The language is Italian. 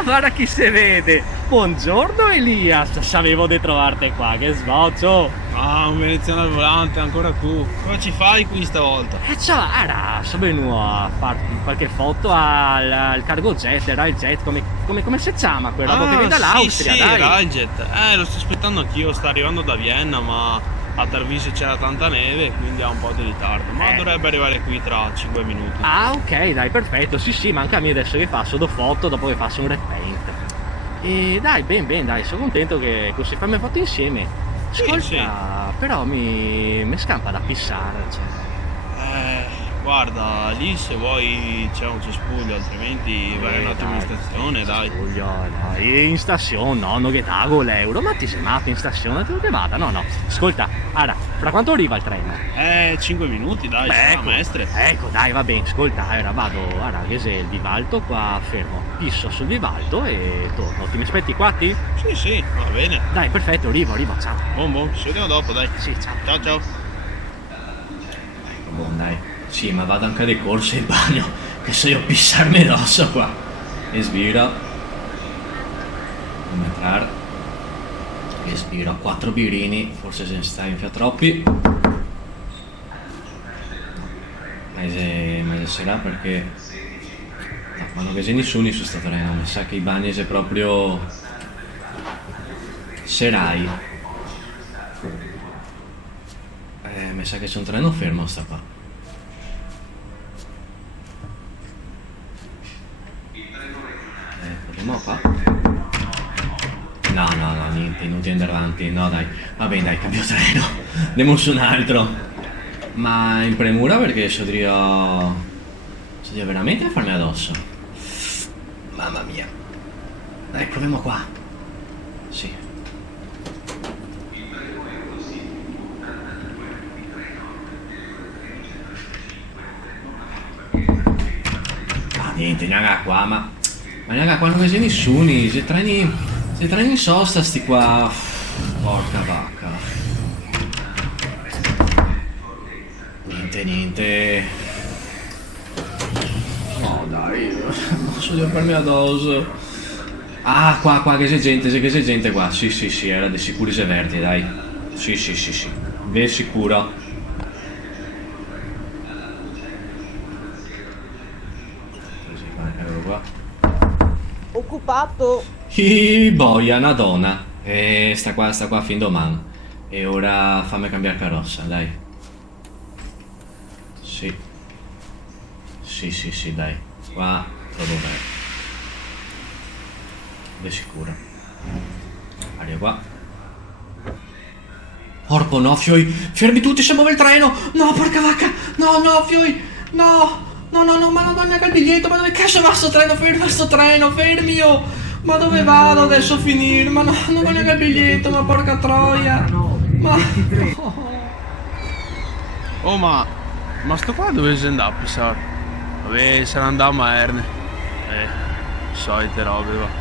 Oh, guarda chi si vede! Buongiorno Elias, sapevo di trovarti qua, che sboccio! Ah, un veneziano al volante, ancora tu. Cosa ci fai qui stavolta? Ciao, era, sono venuto a farti qualche foto al cargo jet, Railjet, come si chiama quella roba che viene dall'Austria, sì, dai! Railjet. Lo sto aspettando anch'io, sta arrivando da Vienna, ma a Tarvisio c'era tanta neve, quindi ha un po' di ritardo. Ma dovrebbe arrivare qui tra 5 minuti. Ah, ok, dai, perfetto, sì, manca a me adesso che faccio do foto dopo che faccio un red paint. E dai, ben, dai, sono contento che così facciamo foto insieme. Ascolta, Sì. però mi scampa da pissare, cioè. Guarda, lì se vuoi c'è un cespuglio, altrimenti vai un attimo in stazione, dai. Dai, in stazione, no, non che tago l'euro, ma ti sei matto in stazione, tu che vada, no. Ascolta, ora, fra quanto arriva il treno? 5 minuti, dai, Beh, ecco, mestre. Ecco, dai, va bene, ascolta, ora vado, ora che sei il Vivalto qua, fermo, pisso sul Vivalto e torno, ti mi aspetti qua, ti? Sì, va bene. Dai, perfetto, arrivo, ciao. Buon, ci vediamo dopo, dai. Sì, ciao. Ciao. Ecco, buon, dai. Sì, ma vado anche di corsa in bagno, che so io pissarmi addosso qua. E sviro. Non entrare. E sviro, 4 birini, forse se ne sta in fia troppi. Ma se sarà perché... No, ma non che nessuno su sta treno, mi sa che i bagni è proprio... Serai. Mi sa che c'è un treno fermo sta qua. Proviamo qua. No, niente, inutile andare avanti. No, dai, va bene, dai, cambio treno. Andiamo su un altro. Ma in premura perché so di veramente farmi addosso. Mamma mia. Dai, proviamo qua. Sì. Niente, neanche qua, ma neanche qua non c'è nessuno, se treni in sosta sti qua, porca vacca. Niente. No dai, non so di farmi addosso. Ah, qua che c'è gente qua, sì, era di sicuro se verdi, dai. Sì, ben sicuro. Occupato. Boia, una donna. Sta qua fin domani. E ora fammi cambiare carrozza, dai. Sì, dai. Qua proprio bene. Di sicuro. Aria qua. Porco no, Fioi. Fermi tutti, si muove il treno. No, porca vacca. No, Fioi. No, ma non ho neanche il biglietto. Ma dove cazzo va sto treno? Fermi io. Ma dove vado adesso a finire? Ma no, non ho neanche il biglietto, ma porca troia. Ma... Oh, ma sto qua dove si andava a pisare? Vabbè, se ne andava a Erne. Solite robe, va.